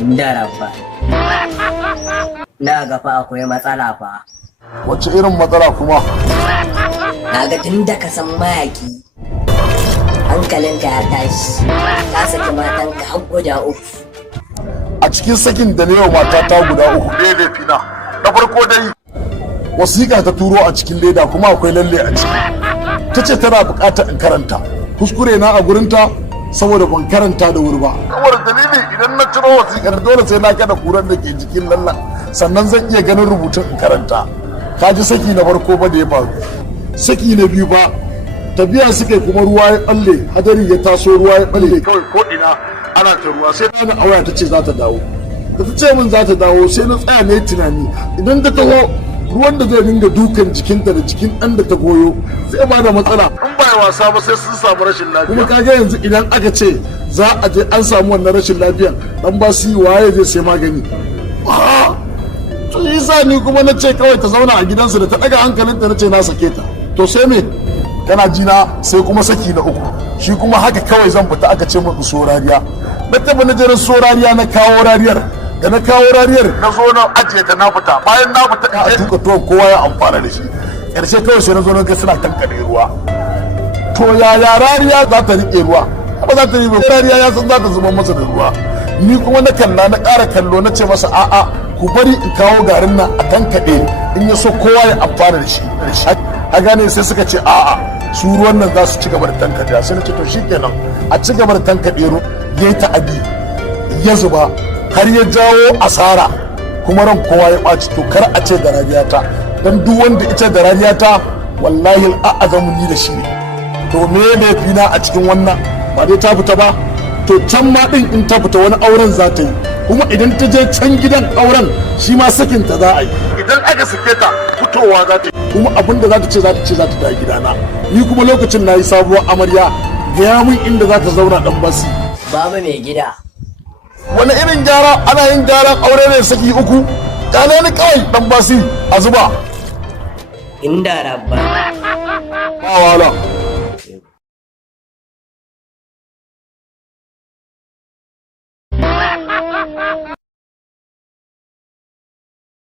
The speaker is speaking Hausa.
Da rabba. Na ga fa akwai matsala fa. Wace irin matsala kuma? Na ga tun da ka san mayaki. Hankalinka ya tashi. Ka saki matanka har guda uku. A cikin sakin da na yau matata guda uku ne laifina. Na farko dai wasiƙa ta turo a cikin leda kuma akwai lalle a ciki. Ta ce tana buƙatar in karanta. Kuskure na a gurinta saboda ban karanta da wuri ba. Saboda dalili idan na ciro wasiƙar dole sai na kada kuran da ke jikin lallan sannan zan iya ganin rubutun in karanta. Ka ji saki na farko ba da ya faru. Saki na biyu ba tafiya suke kuma ruwa ya balle hadari ya taso ruwa ya balle kawai ko ina ana ta ruwa sai na awaya ta ce za ta dawo. Da ta ce min za ta dawo sai na tsaya na yi tunani idan ta taho ruwan da zai dinga dukan jikinta da jikin ɗan da ta goyo zai ba da matsala in ba wasa ba sai sun samu rashin lafiya kuma kaga yanzu idan aka ce za a je an samu wannan rashin lafiyan dan ba su yi waye zai sai magani to yasa ni kuma na ce kawai ta zauna a gidansu da ta daga hankalinta na ce na sake ta to sai me kana jina sai kuma saki na uku shi kuma haka kawai zan fita aka ce min so rariya na taɓa na jerin so rariya na kawo rariyar da na kawo rariyar na zo na ajiye ta na fita bayan na fita a tuka tuwon kowa ya amfana da shi ƙarshe kawai sai na zo na ga suna kankane ruwa to yaya rariya za ta riƙe ruwa ba za ta yi ba rariya ya san za ta zuba masa da ruwa ni kuma na kalla na ƙara kallo na ce masa a'a ku bari in kawo garin nan a tankaɗe in ya so kowa ya amfana da shi a gane sai suka ce a'a su ruwan nan za su ci gaba da tankaɗe sai na ce to shikenan a ci gaba da tankaɗe ruwa ya yi ta'adi ya zuba har ya jawo asara kuma ran kowa ya ɓaci to kar a ce da radiyata don duk wanda ita da radiyata wallahi al'azamu ni da shi ne to me laifina a cikin wannan ba dai ta fita ba to can ma din in ta fita wani auren za ta yi kuma idan ta je can gidan auren shi ma sakin ta za a yi idan aka sake ta fitowa za ta yi kuma abin da za ta ce za ta dawo gidana ni kuma lokacin na yi sabuwar amarya gaya min inda za ta zauna dan basi Baba mai gida. wani irin gyara ana yin gyaran aure ne saki uku kyale ni kawai dan basi a zuba Inda rabba. ba wala